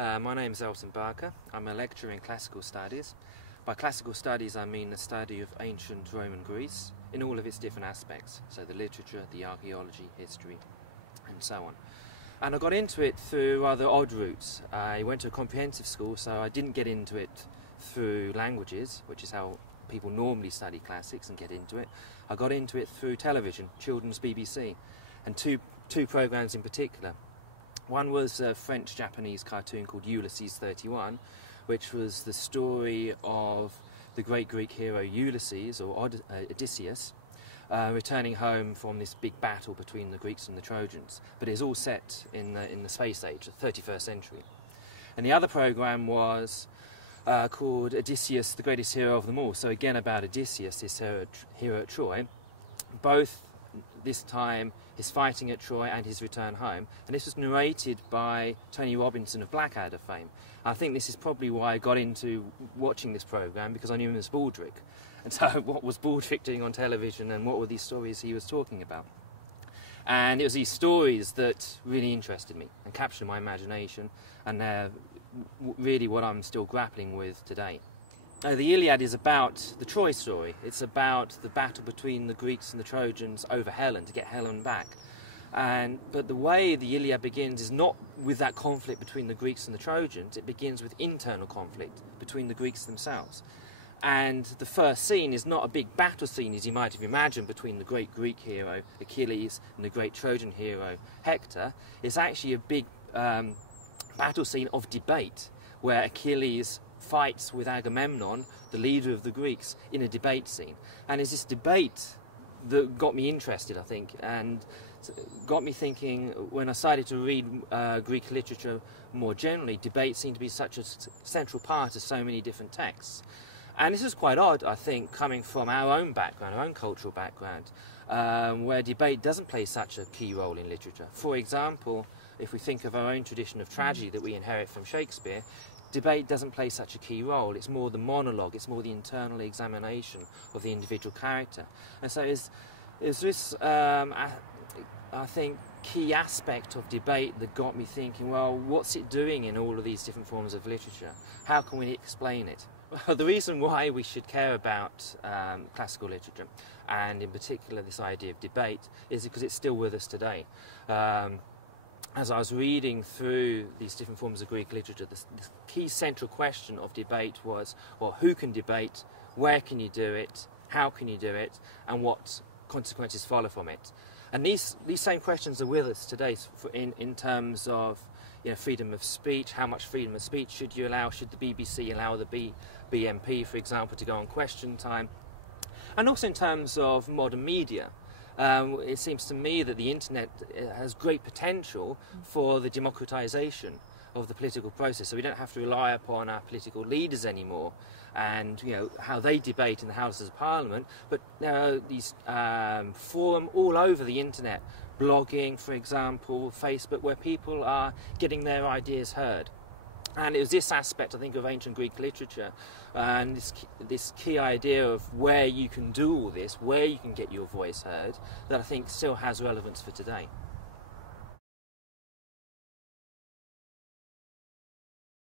My name is Elton Barker. I'm a lecturer in classical studies. By classical studies I mean the study of ancient Roman Greece in all of its different aspects, so the literature, the archaeology, history and so on. And I got into it through rather odd routes. I went to a comprehensive school, so I didn't get into it through languages, which is how people normally study classics and get into it. I got into it through television, children's BBC, and two programs in particular. One was a French-Japanese cartoon called Ulysses 31, which was the story of the great Greek hero Ulysses, or Odysseus, returning home from this big battle between the Greeks and the Trojans. But it's all set in the space age, the 31st century. And the other program was called Odysseus, the greatest hero of them all. So again about Odysseus, this hero at Troy. Both this time his fighting at Troy and his return home. And this was narrated by Tony Robinson of Blackadder fame. I think this is probably why I got into watching this program, because I knew him as Baldric. And so what was Baldric doing on television and what were these stories he was talking about? And it was these stories that really interested me and captured my imagination, and they're really what I'm still grappling with today. The Iliad is about the Troy story. It's about the battle between the Greeks and the Trojans over Helen, to get Helen back. But the way the Iliad begins is not with that conflict between the Greeks and the Trojans. It begins with internal conflict between the Greeks themselves. And the first scene is not a big battle scene, as you might have imagined, between the great Greek hero Achilles and the great Trojan hero Hector. It's actually a big battle scene of debate, where Achilles fights with Agamemnon, the leader of the Greeks, in a debate scene. And it's this debate that got me interested, I think, and got me thinking, when I started to read Greek literature more generally, debate seemed to be such a central part of so many different texts. And this is quite odd, I think, coming from our own background, our own cultural background, where debate doesn't play such a key role in literature. For example, if we think of our own tradition of tragedy that we inherit from Shakespeare, debate doesn't play such a key role. It's more the monologue, it's more the internal examination of the individual character. And so is this, I think, key aspect of debate that got me thinking, well, what's it doing in all of these different forms of literature? How can we explain it? Well, the reason why we should care about classical literature, and in particular this idea of debate, is because it's still with us today. As I was reading through these different forms of Greek literature, the key central question of debate was, well, who can debate, where can you do it, how can you do it, and what consequences follow from it? And these same questions are with us today in terms of, you know, freedom of speech. How much freedom of speech should you allow? Should the BBC allow the BMP, for example, to go on Question Time? And also in terms of modern media. It seems to me that the internet has great potential for the democratization of the political process, so we don't have to rely upon our political leaders anymore and, you know, how they debate in the Houses of Parliament, but there are these forums all over the internet, blogging, for example, Facebook, where people are getting their ideas heard. And it was this aspect, I think, of ancient Greek literature, and this key idea of where you can do all this, where you can get your voice heard, that I think still has relevance for today.